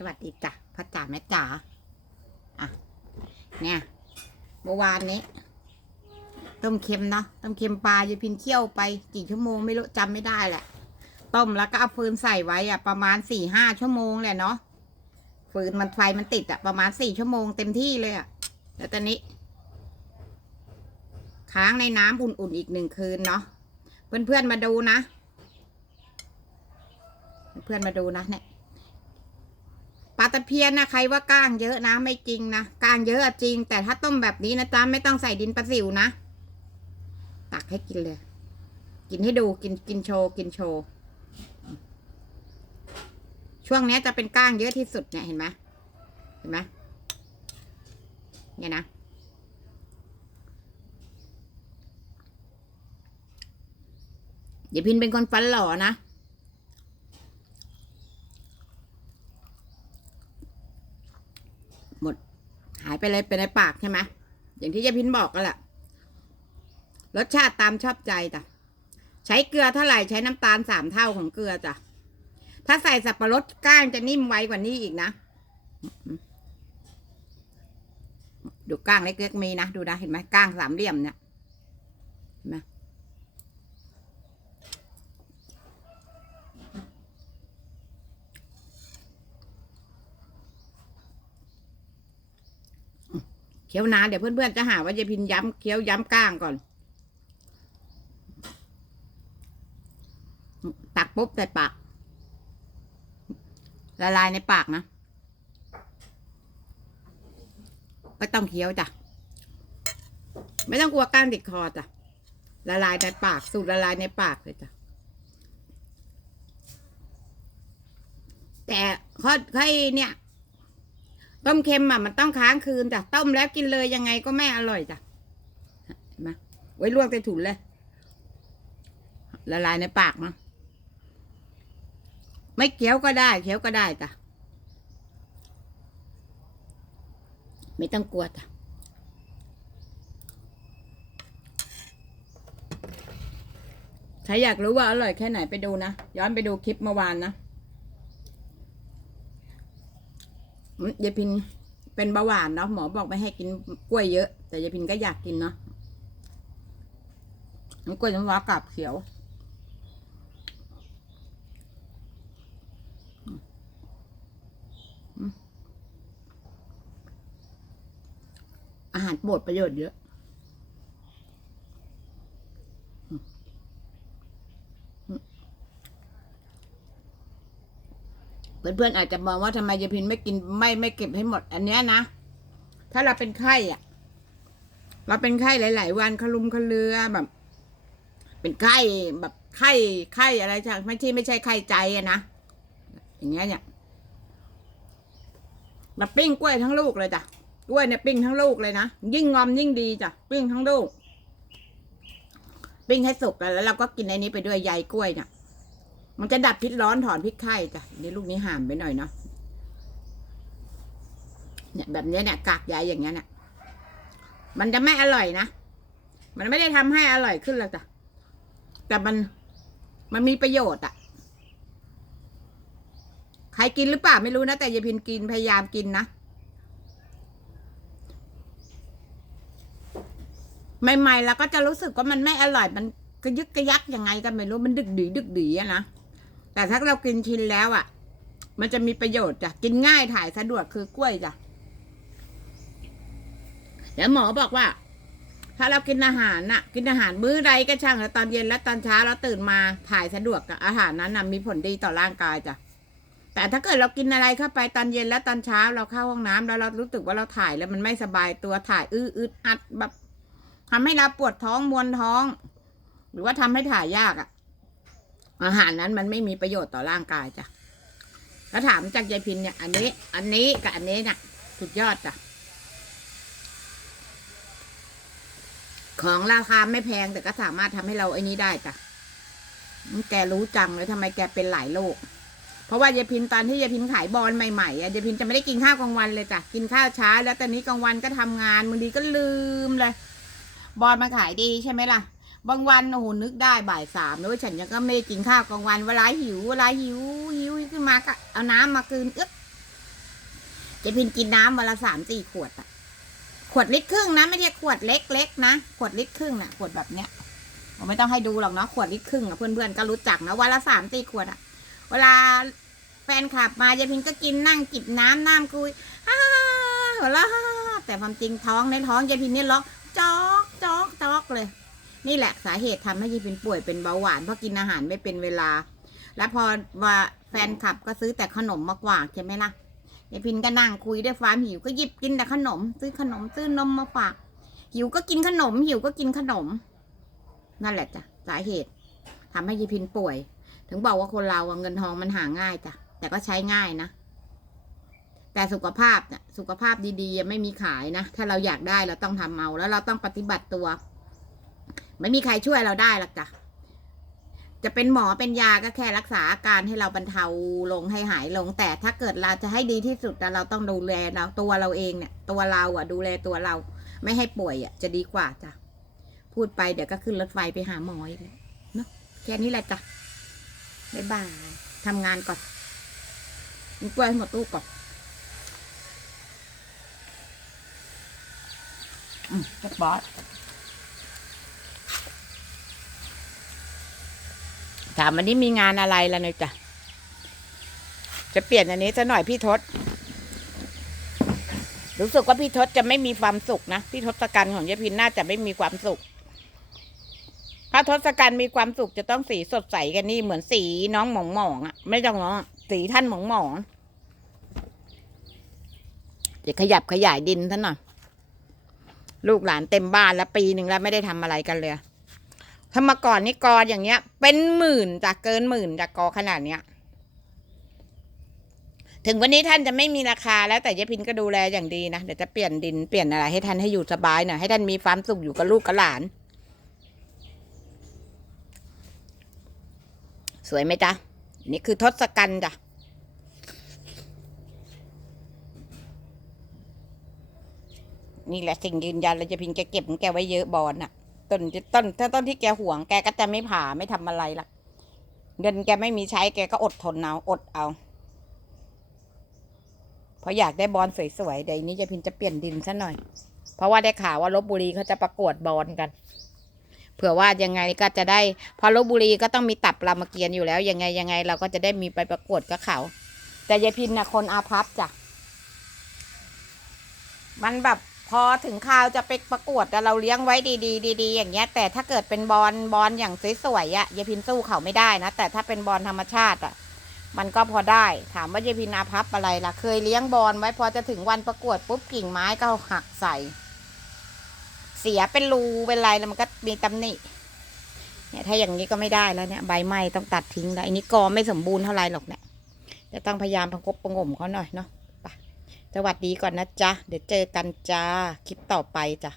สวัสดีจ้ะพ่อจ๋าแม่จ๋าอะ เนี่ยเมื่อวานนี้ ต้มเค็มเนาะต้มเค็มปลายายพินเคี่ยวไปกี่ชั่วโมงไม่รู้จำไม่ได้แหละ ต้มแล้วก็เอาฟืนใส่ไว้อะประมาณสี่ห้าชั่วโมงแหละเนาะฟืนมันไฟมันติดอะประมาณสี่ชั่วโมงเต็มที่เลยอะแล้วตอนนี้ ค้างในน้ำอุ่นๆอีกหนึ่งคืนเนาะเพื่อนๆมาดูนะ เพื่อนมาดูนะเนี่ย ปลาตะเพียนนะใครว่าก้างเยอะนะไม่จริงนะก้างเยอะอจริง แต่ถ้าต้มแบบนี้นะจ๊ะไม่ต้องใส่ดินประสิวนะ ตักให้กินเลย กินให้ดูกินกินโชว์กินโชว์ช่วงนี้จะเป็นก้างเยอะที่สุดเนี่ยเห็นไหมเห็นไหมเนี่ยนะเดี๋ยวพินเป็นคนฟันหล่อนะ หมด หายไปเลยไปในปากใช่ไหมอย่างที่ยายพินบอกก็แหละรสชาติตามชอบใจจ้ะใช้เกลือเท่าไหร่ใช้น้ำตาลสามเท่าของเกลือจ้ะถ้าใส่สับปะรดก้างจะนิ่มไวกว่านี้อีกนะดูก้างเล็กๆมีนะดูนะเห็นไหมก้างสามเหลี่ยมเนี่ยเห็นไหม เคี้ยวนานเดี๋ยวเพื่อนๆจะหาว่ายายพินย้ำเคี้ยวย้ำก้างก่อน ตักปุ๊บใส่ปากละลายในปากนะไม่ต้องเคี้ยวจ้ะ ไม่ต้องกลัวก้างติดคอจ้ะละลายในปากสูตรละลายในปากเลยจ้ะแต่ข้อข้อเนี่ย ต้มเค็มอะมันต้องค้างคืนจ้ะต้มแล้วกินเลยยังไงก็ไม่อร่อยจ้ะเห็นไว้ลวกใส่ถุนเลยละลายในปากนะไม่เคี้ยวก็ได้เคี้ยวก็ได้จ้ะไม่ต้องกลัวจ้ะใครอยากรู้ว่าอร่อยแค่ไหนไปดูนะ ย้อนไปดูคลิปเมื่อวานนะอืม ยายพินเป็นเบาหวานเนาะหมอบอกไม่ให้กินกล้วยเยอะ แต่ยายพินก็อยากกินเนาะกล้วยน้ำว้ากาบเขียวอาหารโปรดประโยชน์เยอะ เพื่อนๆอาจจะมองว่าทำไมยายพินไม่กินไม่ไม่เก็บให้หมด อันเนี้ยนะ ถ้าเราเป็นไข้อะเราเป็นไข้หลาย ๆ วันคลุมคลือแบบ เป็นไข้แบบไข้ไข้อะไรจากไม่ใช่ไม่ใช่ไข้ใจอะนะอย่างเงี้ยเนี่ยเราปิ้งกล้วยทั้งลูกเลยจ้ะกล้วยเนี่ยปิ้งทั้งลูกเลยนะยิ่งงอมยิ่งดีจ้ะปิ้งทั้งลูกปิ้งให้สุกแล้วแล้วเราก็กินไอ้นี้ไปด้วยใยกล้วยเนี่ย มันจะดับพิษร้อนถอนพิษไข้จ้ะนี่ลูกนี้ห่ามไปหน่อยเนาะเนี่ยแบบเนี้ยเนี่ยกากใยอย่างเงี้ยเนี่ยมันจะไม่อร่อยนะ มันไม่ได้ทำให้อร่อยขึ้นหรอกจ้ะแต่มันมันมีประโยชน์อะใครกินหรือเปล่าไม่รู้นะ แต่ยายพินกินพยายามกินนะใหม่ๆเราก็จะรู้สึกว่ามันไม่อร่อย มันกระยึกกระยักยังไงกันไม่รู้มันดึกดีดึกดีอะนะ แต่ถ้าเรากินชินแล้วอะ่ะ มันจะมีประโยชน์จ้ะกินง่ายถ่ายสะดวกคือกล้วยจ้ะเดี๋ยวหมอบอกว่า ถ้าเรากินอาหารน่ะ กินอาหารมื้อใดก็ช่างแล้วตอนเย็นและตอนเช้าเราตื่นมาถ่ายสะดวกกับอาหารนั้นน่ะมีผลดีต่อร่างกายจ้ะแต่ถ้าเกิดเรากินอะไรเข้าไปตอนเย็นและตอนเช้าเราเข้าห้องน้ำแล้วเรารู้สึกว่าเราถ่ายแล้วมันไม่สบายตัวถ่ายอื้ออึดอัดแบบทำให้เราปวดท้องมวนท้อง หรือว่าทำให้ถ่ายยากอะ อาหารนั้นมันไม่มีประโยชน์ต่อร่างกายจ้ะแล้วถามจากยายพินเนี่ย อันนี้ อันนี้กับอันนี้น่ะสุดยอดจ้ะ ของราคาไม่แพงแต่ก็สามารถทำให้เราไอ้นี้ได้จ้ะแกรู้จังเลยทำไมแกเป็นหลายโรคเพราะว่ายายพินตอนที่ยายพินขายบอลใหม่ๆอะยายพินจะไม่ได้กินข้าวกลางวันเลยจ้ะกินข้าวเช้า แล้วตอนนี้กลางวันก็ทำงานบางทีก็ลืมเลย บอลมาขายดีใช่ไหมล่ะ บางวันโอ้โหนึกได้บ่ายสามแล้วฉันยังก็ไม่ได้กินข้าวกลางวันเวลาหิวเวลาหิวหิวขึ้นมาก็เอาน้ำมากินอึ๊บเจพินกินน้ำวันละสามสี่ขวดอะขวดลิตรครึ่งนะไม่ใช่ขวดเล็กๆนะขวดลิตรครึ่งน่ะขวดแบบเนี้ยผมไม่ต้องให้ดูหรอกเนาะขวดลิตรครึ่งอะเพื่อนๆก็รู้จักนะวันละสามสี่ขวดอะเวลาแฟนขับมาเจพินก็กินนั่งจิบน้ำน้ำคุยฮ่าหัวเราะแต่ความจริงท้องในท้องเจพินเนี่ยร้องจอกจอกจอกเลย นี่แหละสาเหตุทำให้เจพินป่วยเป็นเบาหวานเพราะกินอาหารไม่เป็นเวลา แล้วพอว่าแฟนขับก็ซื้อแต่ขนมมากกว่าใช่ไหมล่ะยายพินก็นั่งคุยด้วยความหิวก็หยิบกินแต่ขนม ซื้อขนมซื้อนมมาฝาก หิวก็กินขนม หิวก็กินขนม นั่นแหละจ้ะสาเหตุทำให้ยายพินป่วย ถึงบอกว่าคนเราเงินทองมันหาง่ายจ้ะแต่ก็ใช้ง่ายนะแต่สุขภาพเนี่ยสุขภาพดีๆ ไม่มีขายนะ ถ้าเราอยากได้เราต้องทำเอา แล้วเราต้องปฏิบัติตัว ไม่มีใครช่วยเราได้หรอกจ้ะ จะเป็นหมอเป็นยาก็แค่รักษาอาการให้เราบรรเทาลงให้หายลง แต่ถ้าเกิดเราจะให้ดีที่สุดเราต้องดูแลเราตัวเราเองเนี่ย ตัวเราอะ ดูแลตัวเรา ไม่ให้ป่วยอะ จะดีกว่าจ้ะ พูดไปเดี๋ยวก็ขึ้นรถไฟไปหาหมออีกแล้วเนาะแค่นี้แหละจ้ะบ๊ายบายทำงานก่อนกินกล้วยห้หมดตู้ก่อนอืมเรียบร้อย ถามวันนี้มีงานอะไรล่ะเนี่ยจ้ะ จะเปลี่ยนอันนี้ซะหน่อยพี่ทศ รู้สึกว่าพี่ทศจะไม่มีความสุขนะ พี่ทศกัณฐ์ของยายพินน่าจะไม่มีความสุข ถ้าทศกัณฐ์มีความสุขจะต้องสีสดใสกันนี่เหมือนสีน้องหมองหมองๆอะไม่ต้องน้องสีท่านหมองหมองจะขยับขยายดินท่านหน่อยลูกหลานเต็มบ้านแล้วปีหนึ่งแล้วไม่ได้ทำอะไรกันเลย ถ้ามาก่อนนี่กออย่างเงี้ย เป็นหมื่นจากเกินหมื่นจากกอขนาดเนี้ย ถึงวันนี้ท่านจะไม่มีราคาแล้วแต่ยายพินก็ดูแลอย่างดีนะเดี๋ยวจะเปลี่ยนดินเปลี่ยนอะไรให้ท่านให้อยู่สบายหน่อยให้ท่านมีความสุขอยู่กับลูกกับหลาน สวยไหมจ๊ะนี่คือทศกัณฐ์จ้ะนี่แหละสิ่งยืนยันเลยจะพินแกเก็บของแกไว้เยอะบอลน่ะ ต้นต้นถ้าต้นที่แกห่วงแกก็จะไม่ผ่าไม่ทำอะไรละเงินแกไม่มีใช้แกก็อดทนเอาอดเอา เพราะอยากได้บอลสวยๆเดี๋ยวนี้จะพินจะเปลี่ยนดินซะหน่อย เพราะว่าได้ข่าวว่าลบบุรีเขาจะประกวดบอลกันเผื่อว่ายังไงก็จะได้ พอลบบุรีก็ต้องมีตับรามเกียรติ์อยู่แล้ว ยังไงยังไง เราก็จะได้มีไปประกวดกับเขา แต่ยายพินนะคนอาภัพจ้ะ มันแบบ พอถึงคราวจะไปประกวดแต่เราเลี้ยงไว้ดีๆดีๆอย่างเงี้ย แต่ถ้าเกิดเป็นบอลบอลอย่างสวยๆอะยายพินสู้เขาไม่ได้นะ แต่ถ้าเป็นบอลธรรมชาติอะมันก็พอได้ ถามว่ายายพินอาภัพอะไรล่ะ เคยเลี้ยงบอลไว้พอจะถึงวันประกวดปุ๊บกิ่งไม้ก็หักใส่ เสียเป็นรูเป็นไรแล้วมันก็มีตำหนิเนี่ยถ้าอย่างนี้ก็ไม่ได้แล้วเนี่ยใบไม้ต้องตัดทิ้งแล้วอันนี้กอไม่สมบูรณ์เท่าไรหรอกเนี่ยจะต้องพยายามประกบประงมเขาหน่อยเนาะ สวัสดีก่อนนะจ๊ะ เดี๋ยวเจอกันจ้า คลิปต่อไปจ้ะ